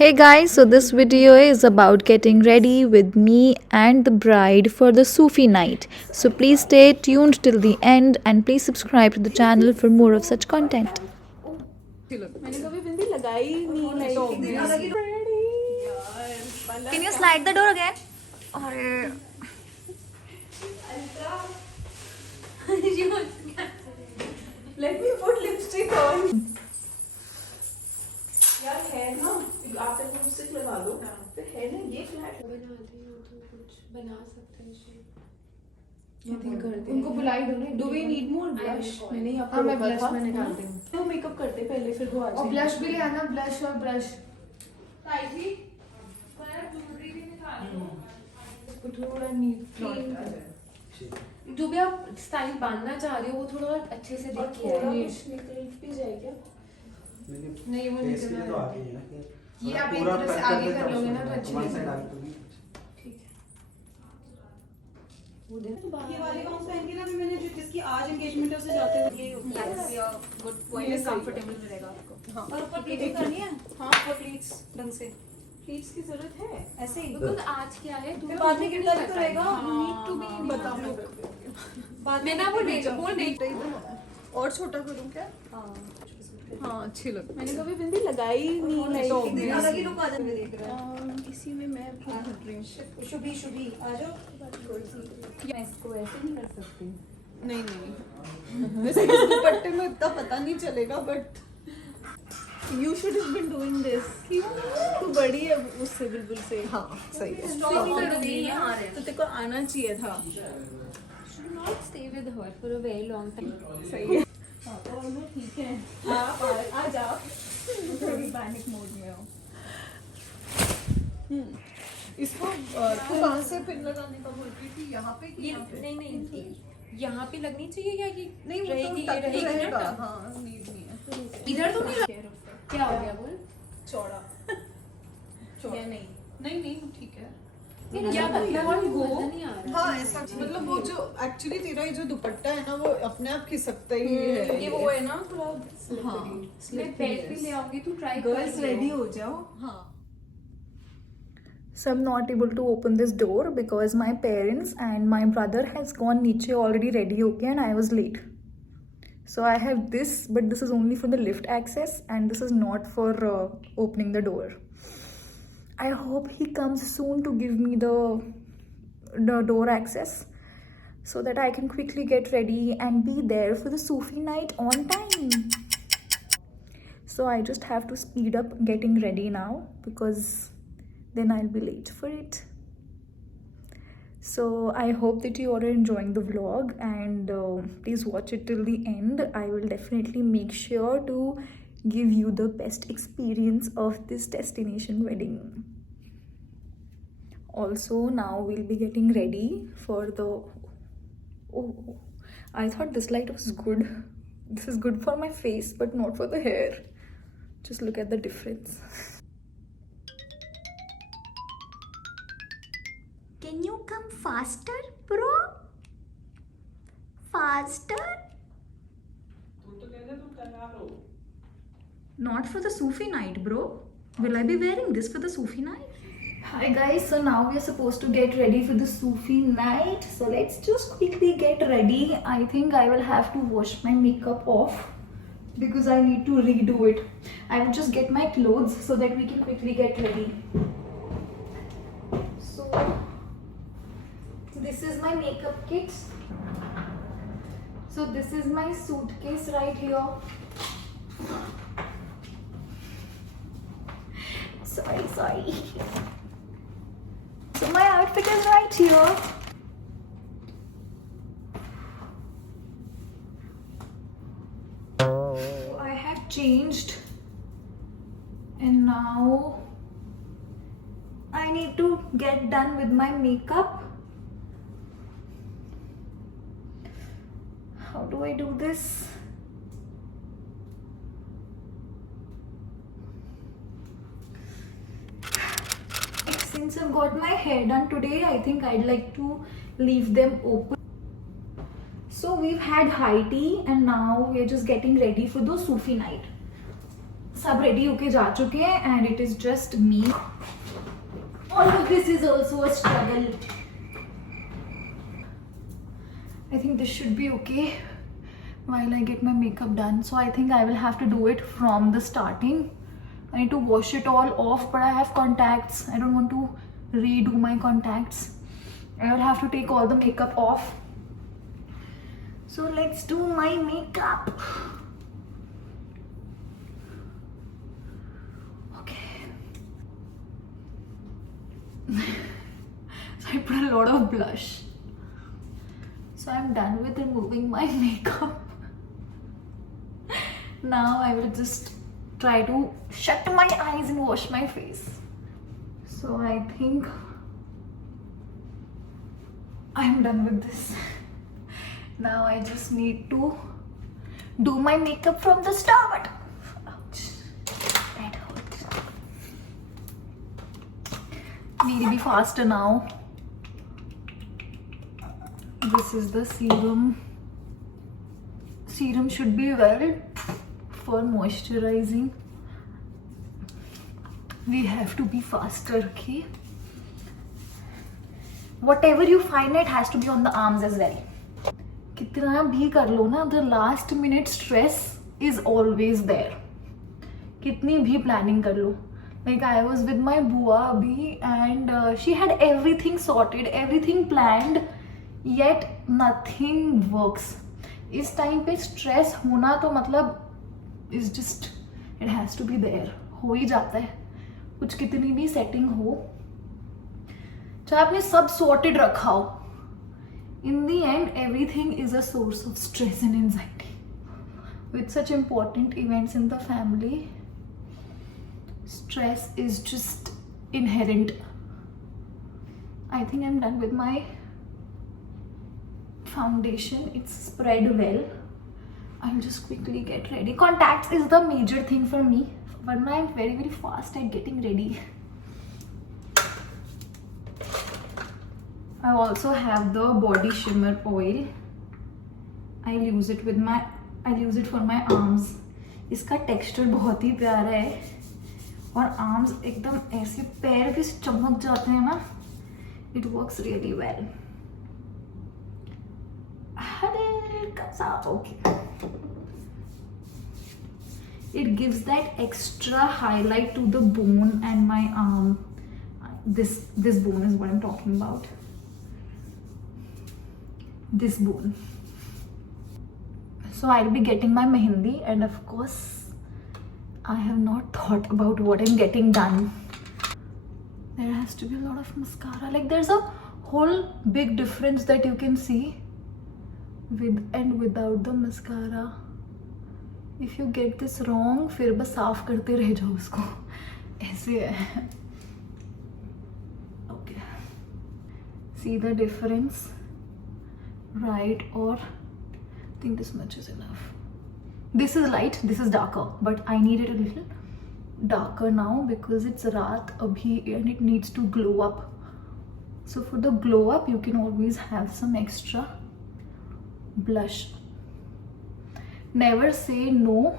Hey guys, so this video is about getting ready with me and the bride for the Sufi night. So please stay tuned till the end and please subscribe to the channel for more of such content. Can you slide the door again? Or Let me put lipstick on. यार है ना आप एक lipstick लगा दो फिर है ना ये फ्लैट बनाते हो तो कुछ बना सकते हैं शेप उनको बुलाई दो ना do we need more blush मैंने यहाँ हाँ मैं ब्लश में निकालती हूँ तो मेकअप करते पहले फिर वो आ और ब्लश भी ले आना ब्लश और ब्रश जाएगी ज्वेलरी भी निकाल थोड़ा नीट जो भी आप स्टाइल बांधना चाह रहे हो वो थोड़ा अच्छे से देखिए निकल भी जाए क्या नहीं वो निकल तो आगे है ना कि ये आप एक पूरा तरह से पैक आगे करके कर लोगे ना तो वन अच्छी साइड लगेगी। आगे करोगी। ठीक है ये वाले गाउन पहन के ना भी मैंने जो जिसकी आज एंगेजमेंट है उसे जाते हुए ये गुड पॉइंट कंफर्टेबल रहेगा आपको और ऊपर प्लीट्स करनी है हां ऊपर प्लीट्स ढंग से प्लीट्स की जरूरत है ऐसे ही बिकॉज़ आज क्या है फिर बाद में गिरदारी तो रहेगा नीड टू बी बताओ बाद में ना वो नहीं और छोटा करूं क्या हाँ अच्छी लग मैंने कभी बिंदी लगाई नहीं तो अलग ही रुक आ जाने देख रहा है इसी में मैं भूल रही हूँ शुभी आ जाओ मैं इसको ऐसे नहीं कर सकती नहीं वैसे इस दुपट्टे में इतना पता नहीं चलेगा but you should have been doing this तू बड़ी है उससे बिल्कुल से हाँ सही है तो तेरे को आना चाहिए था should not stay with her for a very long time सही है तो मैं ठीक है आप आ जाओ थोड़ी पैनिक मोड में हो इसको तू कहाँ से पिन लगाने का बोल रही थी यहाँ पे कि यहाँ पे नहीं यहाँ पे लगनी चाहिए या ये नहीं वो रहेगी तो ये रहेगी ना रहेगा टक? हाँ नीड नहीं है इधर तो नहीं क्या हो गया बोल चौड़ा या नहीं ठीक है या बहुत गोल नहीं आ रहा हाँ ऐसा मतलब वो जो एक्चुअली तेरा ये जो दुपट्टा है ना वो अपने आप खिसकता ही है ये वो है ना थोड़ा हाँ मैं बेल्ट भी ले आऊंगी तू ट्राई गर्ल्स रेडी हो जाओ हाँ So I'm not able to open this door because my parents and my brother has gone niche already ready okay and I was late. So I have this but this is only for the lift access and this is not for opening the door. I hope he comes soon to give me the door access so that I can quickly get ready and be there for the Sufi night on time. So I just have to speed up getting ready now because then I'll be late for it. So I hope that you all are enjoying the vlog and please watch it till the end. I will definitely make sure to give you the best experience of this destination wedding. Also now we'll be getting ready for the I thought this light was good. This is good for my face but not for the hair. Just look at the difference. can you come faster, bro? Faster? Not for the Sufi night, bro. Will I be wearing this for the Sufi night? Hi guys, so now we are supposed to get ready for the Sufi night. So let's just quickly get ready. I think I will have to wash my makeup off because I need to redo it. I will just get my clothes so that we can quickly get ready. So this is my makeup kit. So this is my suitcase right here. Sorry. So my outfit is right here. So I have changed and now I need to get done with my makeup. How do I do this? Since I've got my hair done today, I think I'd like to leave them open. So we've had high tea and now we're just getting ready for the Sufi night. सब ready होके जा चुके हैं and it is just me. All of this is also a struggle. I think this should be okay while I get my makeup done. So I think I will have to do it from the starting. I need to wash it all off, but I have contacts. I don't want to redo my contacts. I will have to take all the makeup off. So let's do my makeup. Okay. So I put a lot of blush. So I'm done with removing my makeup. Now I will just try to shut my eyes and wash my face. So I think I'm done with this. Now I just need to do my makeup from the start. Ouch. That hurts. Need to be faster now. This is the serum. Serum should be well for moisturizing. We have to be faster, okay? Whatever you find, it has to be on the arms as well. कितना भी कर लो ना, the last minute stress is always there. कितनी भी planning कर लो. Like I was with my बुआ अभी and she had everything sorted, everything planned, yet nothing works. इस टाइम पे stress होना तो मतलब is just, it has to be there. हो ही जाता है. कुछ कितनी भी setting हो, चाहे आपने सब sorted रखा हो, in the end everything is a source of stress and anxiety. With such important events in the family, stress is just inherent. I think I'm done with my foundation. It's spread well. I'll just quickly get ready. Contacts is the major thing for me, but now I'm very fast at getting ready. I also have the body shimmer oil. I'll use it for my arms. इसका texture बहुत ही प्यारा है और arms एकदम ऐसे पैर भी चमक जाते हैं ना. It works really well. Okay. It gives that extra highlight to the bone and my arm. This bone is what I'm talking about. This bone. So I'll be getting my mehendi, and of course I have not thought about what I'm getting done. There has to be a lot of mascara. Like there's a whole big difference that you can see with and without the mascara. If you get this wrong, फिर बस साफ करते रह जाओ उसको. ऐसे है. Okay. See the difference? Right, or I think this much is enough. This is light, this is darker, but I need it a little darker now because it's raat abhi and it needs to glow up. So for the glow up, you can always have some extra blush. Never say no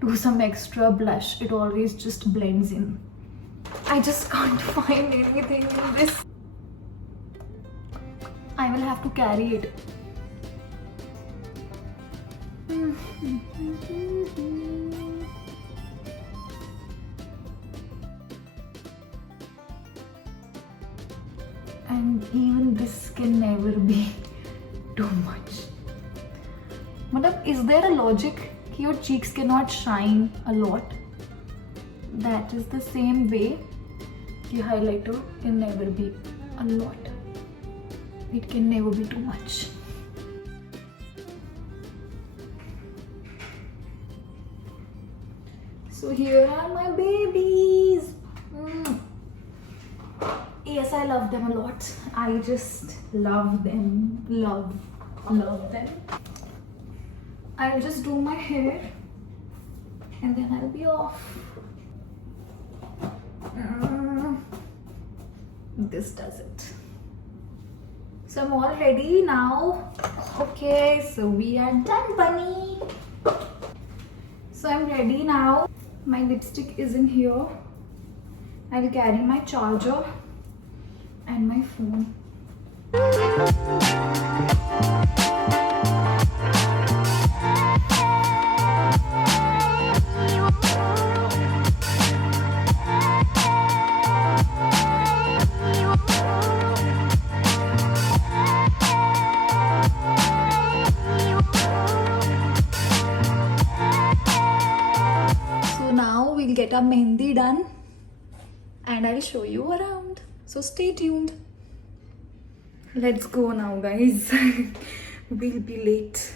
to some extra blush. It always just blends in. I just can't find anything in this. I will have to carry it. And even this can never be too much. Matlab, is there a logic that your cheeks cannot shine a lot? That is the same way the highlighter can never be a lot. It can never be too much. So here are my babies. Yes, I love them a lot. I just love them. Love them. I'll just do my hair and then I'll be off. This does it. So I'm all ready now. Okay, so we are done, bunny. So I'm ready now. My lipstick is in here. I'll carry my charger and my phone. So now we'll get our mehndi done and I'll show you around. So stay tuned. Let's go now, guys. We'll be late.